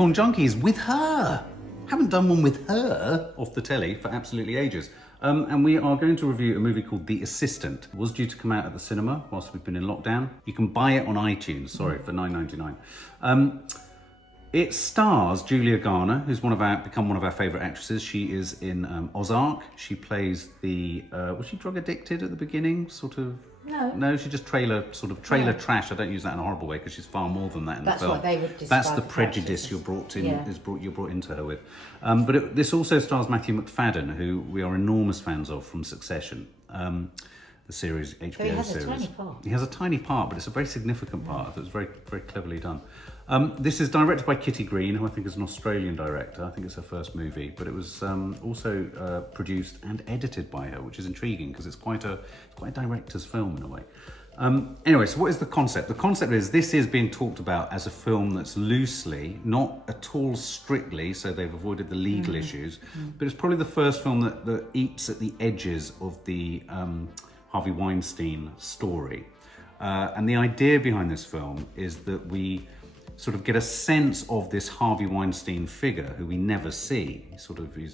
Popcorn Junkies with her. Haven't done one with her off the telly for absolutely ages. And we are going to review a movie called The Assistant. It was due to come out at the cinema whilst we've been in lockdown. You can buy it on iTunes, for $9.99. It stars Julia Garner, who's become one of our favourite actresses. She is in Ozark. She plays the, was she drug addicted at the beginning? Sort of. No, she just trailer trash. I don't use that in a horrible way because she's far more than that in the film. That's what they would describe. That's the prejudice you're brought into her with. But this also stars Matthew Mcfadden, who we are enormous fans of from Succession, the series, HBO series. He has a tiny part. He has a tiny part, but it's a very significant part. I thought it was very, very cleverly done. This is directed by Kitty Green, who I think is an Australian director. I think it's her first movie, but it was also produced and edited by her, which is intriguing because it's quite a director's film in a way. Anyway, so what is the concept? The concept is this is being talked about as a film that's loosely, not at all strictly, so they've avoided the legal issues, but it's probably the first film that eats at the edges of the Harvey Weinstein story. And the idea behind this film is that we sort of get a sense of this Harvey Weinstein figure who we never see.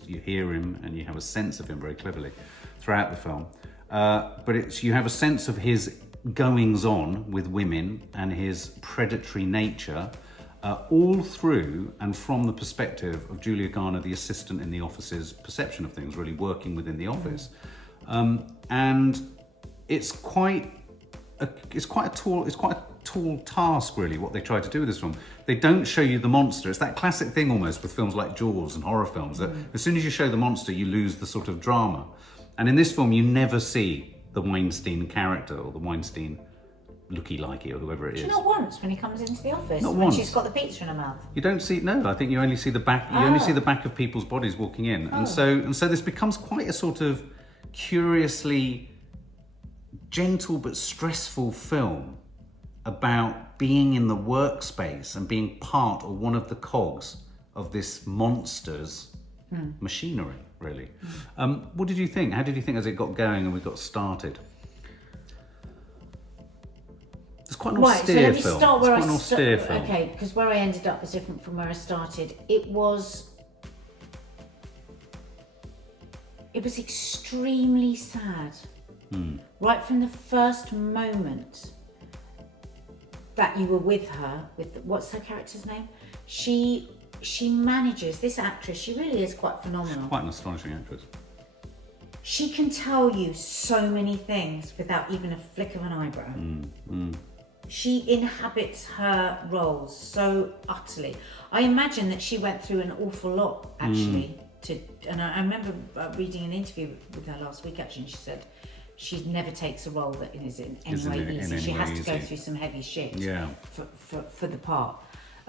You hear him and you have a sense of him very cleverly throughout the film. But you have a sense of his goings on with women and his predatory nature all through and from the perspective of Julia Garner, the assistant in the office's perception of things, really working within the office. And it's quite a tall task, really, what they try to do with this film. They don't show you the monster. It's that classic thing almost with films like Jaws and horror films, that as soon as you show the monster, you lose the sort of drama. And in this film, you never see the Weinstein character or the Weinstein looky-likey or whoever it is. Not once when he comes into the office, Not when once. She's got the pizza in her mouth. You don't see, no, I think you only see the back, you only see the back of people's bodies walking in. And so this becomes quite a sort of curiously gentle but stressful film about being in the workspace and being part or one of the cogs of this monster's machinery, really. What did you think? How did you think as it got going and we got started? It's quite an austere film. It's quite an austere film. Okay, because where I ended up was different from where I started. It was extremely sad. Right from the first moment that you were with her, what's her character's name? She manages, this actress, she really is quite phenomenal. She's quite an astonishing actress. She can tell you so many things without even a flick of an eyebrow. She inhabits her roles so utterly. I imagine that she went through an awful lot, actually. And I remember reading an interview with her last week, actually, and she said she never takes a role that is in any way easy. She has to go through some heavy shit for the part.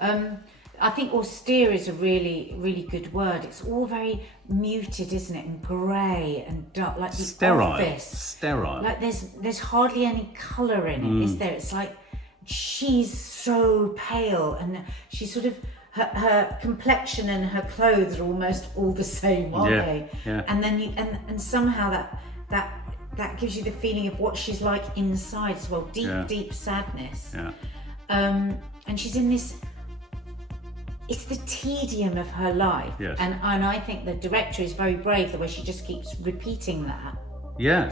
I think austere is a really, really good word. It's all very muted, isn't it? And grey and dark, like the office. Sterile. Like there's hardly any colour in it, is there? It's like she's so pale, and she's sort of her complexion and her clothes are almost all the same, aren't they? Yeah. And then and somehow that gives you the feeling of what she's like inside as well. Deep sadness. Yeah. And she's in this. It's the tedium of her life. Yes. And I think the director is very brave the way she just keeps repeating that.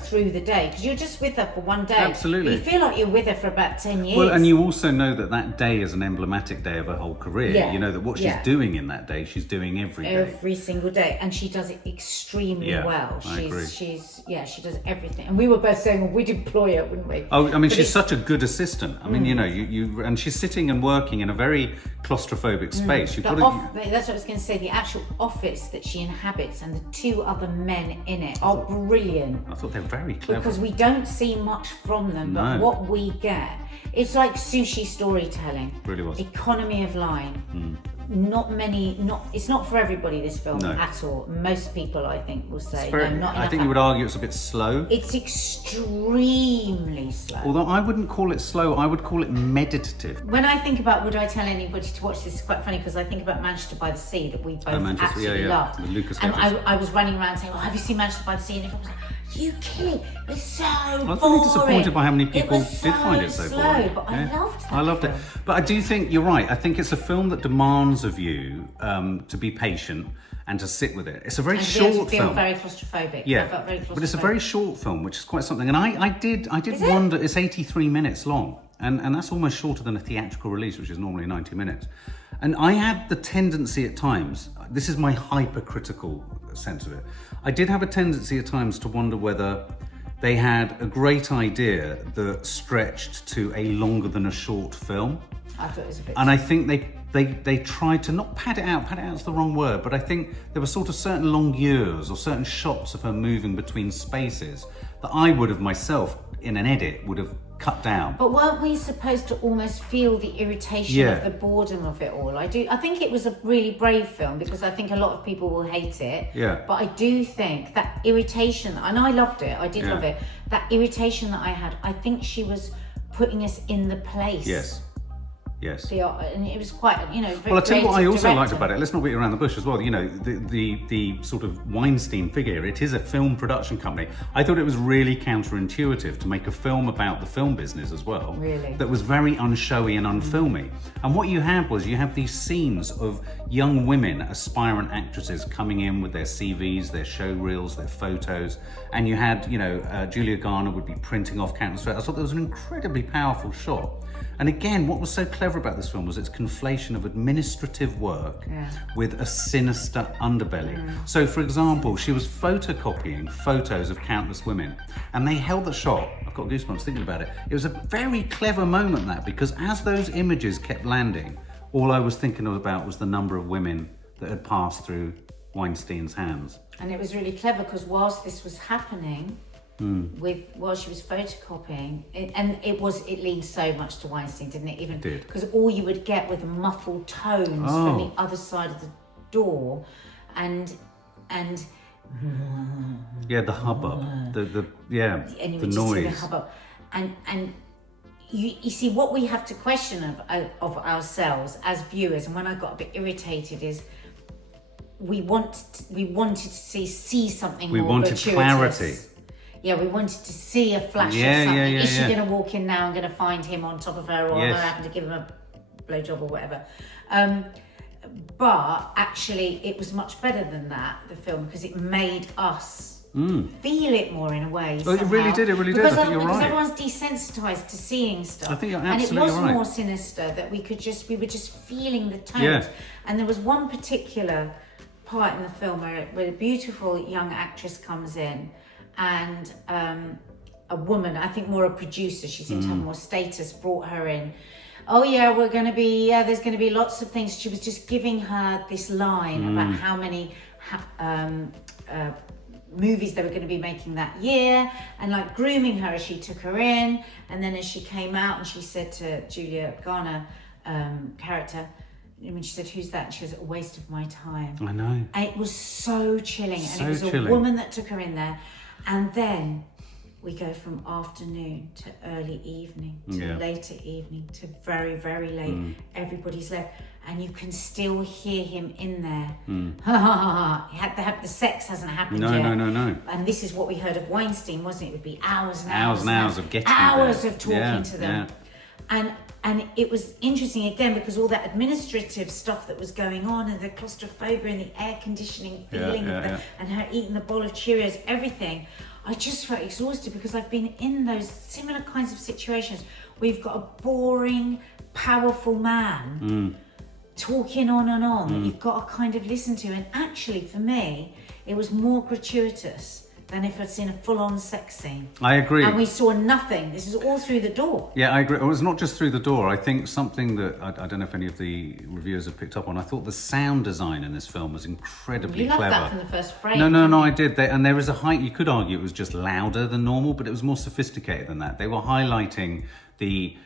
Through the day, because you're just with her for one day. Absolutely. You feel like you're with her for about 10 years. Well, and you also know that day is an emblematic day of her whole career. Yeah. You know that what she's doing in that day, she's doing every day. Every single day. And she does it extremely well. I agree. She does everything. And we were both saying, well, we'd employ her, wouldn't we? Oh, I mean, she's such a good assistant. I mean, you know, and she's sitting and working in a very claustrophobic space. That's what I was going to say. The actual office that she inhabits and the two other men in it are brilliant. I thought they're very clever. Because we don't see much from them, but what we get, it's like sushi storytelling. It really was. Economy of line. It's not for everybody, this film, at all. Most people, I think, will say, not enough. I think you would argue it's a bit slow. It's extremely slow. Although I wouldn't call it slow, I would call it meditative. When I think about would I tell anybody to watch this, it's quite funny because I think about Manchester by the Sea that we both absolutely loved. With Lucas and I was running around saying, have you seen Manchester by the Sea? And everyone was like, you kidding? It was so boring. I was really disappointed by how many people did find it so boring. But I loved that. I loved it. But I do think you're right. I think it's a film that demands demands of you to be patient and to sit with it. It's a very and short to feel film. very claustrophobic. Yeah, I felt very claustrophobic. but it's a very short film, which is quite something. And I did wonder. It's 83 minutes long, and that's almost shorter than a theatrical release, which is normally 90 minutes. And I had the tendency at times. This is my hypercritical sense of it. I did have a tendency at times to wonder whether they had a great idea that stretched to a longer than a short film. I thought it was a bit. And I think they tried to not pad it out. Pad it out's the wrong word, but I think there were sort of certain longueurs or certain shots of her moving between spaces that I would have myself, in an edit, would have cut down. But weren't we supposed to almost feel the irritation of the boredom of it all? I think it was a really brave film, because I think a lot of people will hate it. Yeah. But I do think that irritation, and I loved it, I did love it, that irritation that I had, I think she was putting us in the place. Yes. And it was quite, very Well, I'll tell you what I also director. liked about it. Let's not beat around the bush as well. The sort of Weinstein figure, it is a film production company. I thought it was really counterintuitive to make a film about the film business as well. Really? That was very unshowy and unfilmy. And what you had was, you have these scenes of young women, aspirant actresses, coming in with their CVs, their show reels, their photos. And you had, Julia Garner would be printing off countless. I thought there was an incredibly powerful shot. And again, what was so clever about this film was its conflation of administrative work with a sinister underbelly. So, for example, she was photocopying photos of countless women, and they held the shot. I've got goosebumps thinking about it. It was a very clever moment, that, because as those images kept landing, all I was thinking about was the number of women that had passed through Weinstein's hands. And it was really clever, because whilst this was happening, while she was photocopying, it leaned so much to Weinstein, didn't it? Even because all you would get were the muffled tones from the other side of the door, and the hubbub, the noise, see the hubbub, and you see what we have to question of ourselves as viewers, and when I got a bit irritated is, we wanted to see something more wanted gratuitous. Clarity. Yeah, we wanted to see a flash of something. Is she going to walk in now and going to find him on top of her, or am I having to give him a blowjob or whatever? But actually, it was much better than that, the film, because it made us feel it more in a way. Oh, it really did. I think you're right. Because everyone's desensitized to seeing stuff. I think you're absolutely right. And it was more sinister, that we were just feeling the tones. Yeah. And there was one particular part in the film where a beautiful young actress comes in, and a woman, I think more a producer, she seemed to have more status, brought her in. Oh yeah, there's going to be lots of things. She was just giving her this line about how many movies they were going to be making that year, and like grooming her as she took her in. And then as she came out, and she said to Julia Garner character, when she said, "Who's that?" And she goes, "A waste of my time." I know. And it was so chilling. So and it was chilling. A woman that took her in there. And then we go from afternoon to early evening to later evening to very, very late. Everybody's left. And you can still hear him in there. The sex hasn't happened yet. No. And this is what we heard of Weinstein, wasn't it? It would be hours and hours hours and hours of getting hours there. of talking to them. And it was interesting again, because all that administrative stuff that was going on, and the claustrophobia and the air conditioning feeling and her eating the bowl of Cheerios, everything. I just felt exhausted, because I've been in those similar kinds of situations where you've got a boring, powerful man talking on and on that you've got to kind of listen to. And actually, for me, it was more gratuitous than if I'd seen a full-on sex scene. I agree. And we saw nothing. This is all through the door. Yeah, I agree. It was not just through the door. I think something that, I don't know if any of the reviewers have picked up on, I thought the sound design in this film was incredibly clever. You loved that from the first frame. No, I did. And there was a height, you could argue it was just louder than normal, but it was more sophisticated than that. They were highlighting the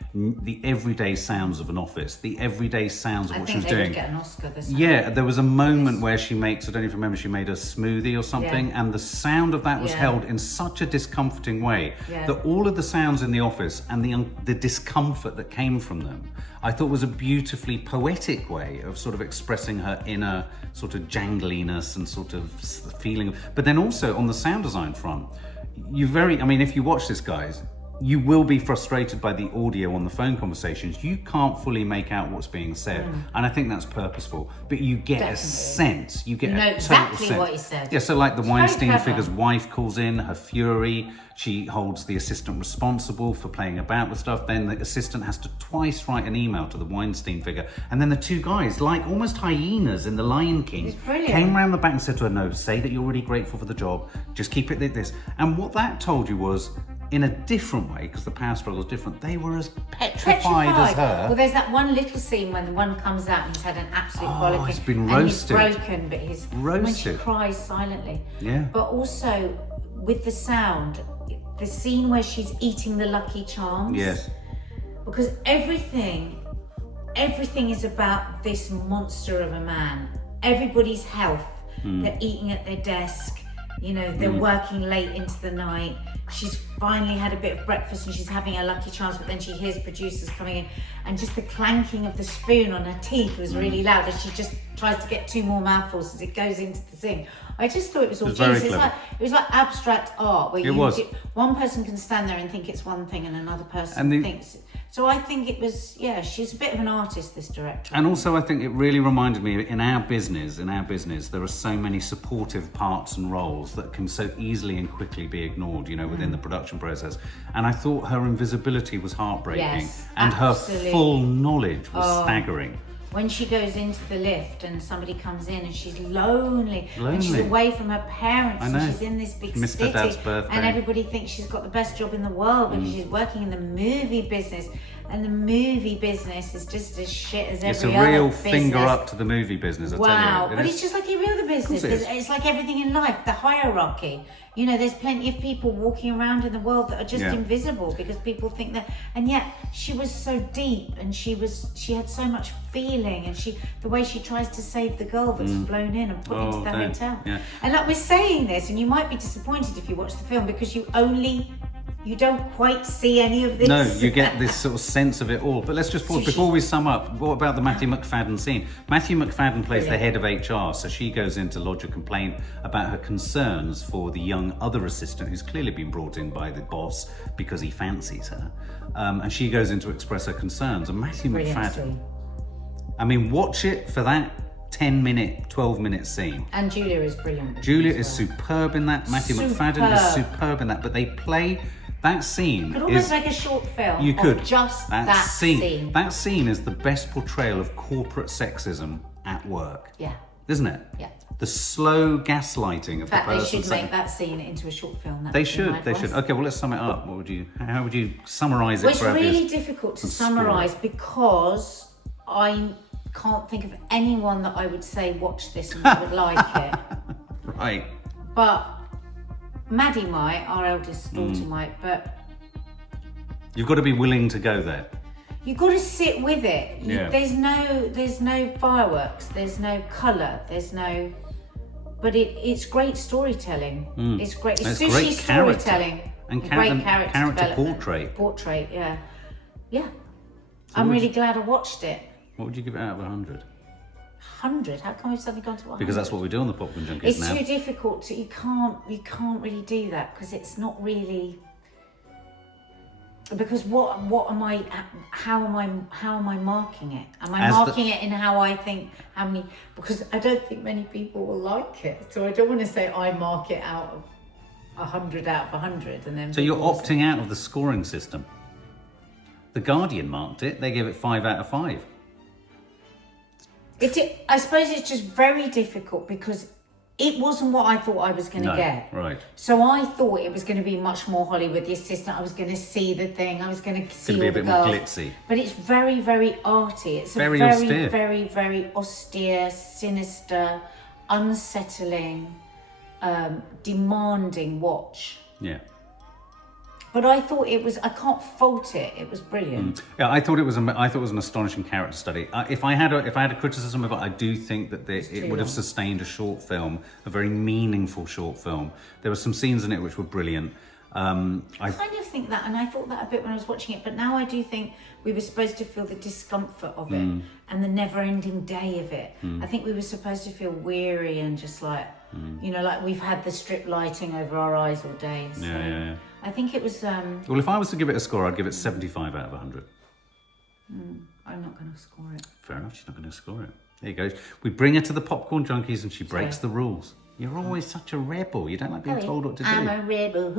everyday sounds of an office, the everyday sounds of what she was doing. I think they would get an Oscar this time. Yeah, there was a moment where she makes, I don't even remember, she made a smoothie or something, and the sound of that was held in such a discomforting way that all of the sounds in the office and the discomfort that came from them, I thought was a beautifully poetic way of sort of expressing her inner sort of jangliness and sort of feeling. But then also on the sound design front, if you watch this, guys, you will be frustrated by the audio on the phone conversations. You can't fully make out what's being said, and I think that's purposeful. But you get a sense. You get a exactly total what sense. he said. Yeah, so like the Weinstein clever. figure's wife calls in, her fury. She holds the assistant responsible for playing about with stuff. Then the assistant has to twice write an email to the Weinstein figure, and then the two guys, like almost hyenas in The Lion King, came around the back and said to her, "No, say that you're really grateful for the job. Just keep it like this." And what that told you was, in a different way, because the power struggle is different, they were as petrified as her. Well, there's that one little scene when the one comes out and he's had an absolute bollocking. He's been and roasted. He's broken, but he's Roasted. when she cries silently. Yeah. But also with the sound, the scene where she's eating the Lucky Charms. Yes. Because everything is about this monster of a man. Everybody's health. They're eating at their desk. You know, they're working late into the night. She's finally had a bit of breakfast and she's having her Lucky Charms, but then she hears producers coming in, and just the clanking of the spoon on her teeth was really loud as she just tries to get 2 more mouthfuls as it goes into the sink. I just thought it was all genius. It was like abstract art where one person can stand there and think it's one thing and another person thinks. So I think it was, she's a bit of an artist, this director. And also I think it really reminded me, in our business, there are so many supportive parts and roles that can so easily and quickly be ignored, you know, within the production process. And I thought her invisibility was heartbreaking. Yes, and absolutely. Her full knowledge was staggering. When she goes into the lift and somebody comes in and she's lonely. And she's away from her parents and she's in this big Missed city, her dad's birthday. and everybody thinks she's got the best job in the world because she's working in the movie business, and the movie business is just as shit as every other business. It's a real finger up to the movie business, I tell you. But it's just like every other business. It's like everything in life, the hierarchy. You know, there's plenty of people walking around in the world that are just invisible because people think that. And yet, she was so deep, and she had so much feeling, and the way she tries to save the girl that's flown in and put into the hotel. Yeah. And like, we're saying this, and you might be disappointed if you watch the film because you don't quite see any of this. No, you get this sort of sense of it all. But let's just pause. Before we sum up, what about the Matthew Mcfadden scene? Matthew Mcfadden plays the head of HR, so she goes in to lodge a complaint about her concerns for the young other assistant who's clearly been brought in by the boss because he fancies her. And she goes in to express her concerns. And Matthew Mcfadden, I mean, watch it for that 10-minute, 12-minute scene. And Julia is brilliant. Julia is superb in that. Matthew Mcfadden is superb in that. But they play... That scene you could almost make a short film. You could. Of just that scene. That scene is the best portrayal of corporate sexism at work. Yeah. Isn't it? Yeah. The slow gaslighting of the person. They should make that scene into a short film. They should. Okay, well, let's sum it up. How would you summarise it? Well, it's really difficult to summarise because I can't think of anyone that I would say watch this and I would like it. Right. But Maddie might, our eldest daughter might, but... You've got to be willing to go there. You've got to sit with it. Yeah. There's no fireworks, there's no colour, there's no... But it's great storytelling. It's great. It's sushi storytelling. And great character portrait. Yeah. So I'm really glad I watched it. What would you give it out of 100? 100? How come we've suddenly gone to 100? Because that's what we do on the Popcorn Junkies it's now. It's too difficult to. You can't really do that because it's not really. Because what am I? How am I marking it? Am I marking it in how I think? How many? Because I don't think many people will like it. So I don't want to say I mark it out of 100 out of 100, and then. So you're opting out of the scoring system. The Guardian marked it. They gave it 5 out of 5. I suppose it's just very difficult because it wasn't what I thought I was going to get. Right. So I thought it was going to be much more Hollywood. The assistant, I was going to see the thing. I was going to see all the girls. It's going to be a bit more glitzy. But it's very, very arty. It's very austere. Very, very austere, sinister, unsettling, demanding watch. Yeah. But I thought I can't fault it. It was brilliant. Yeah, I thought it was an astonishing character study. If I had a criticism of it, I do think that it would have sustained a short film, a very meaningful short film. There were some scenes in it which were brilliant. I kind of think that, and I thought that a bit when I was watching it, but now I do think we were supposed to feel the discomfort of it and the never-ending day of it. I think we were supposed to feel weary and just like, You know, like we've had the strip lighting over our eyes all day. So Yeah. I think it was... Well, if I was to give it a score, I'd give it 75 out of 100. I'm not going to score it. Fair enough, she's not going to score it. There you go. We bring her to the Popcorn Junkies and she breaks the rules. You're always such a rebel. You don't like being told what to do. I'm a rebel.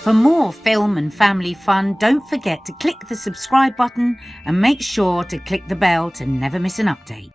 For more film and family fun, don't forget to click the subscribe button and make sure to click the bell to never miss an update.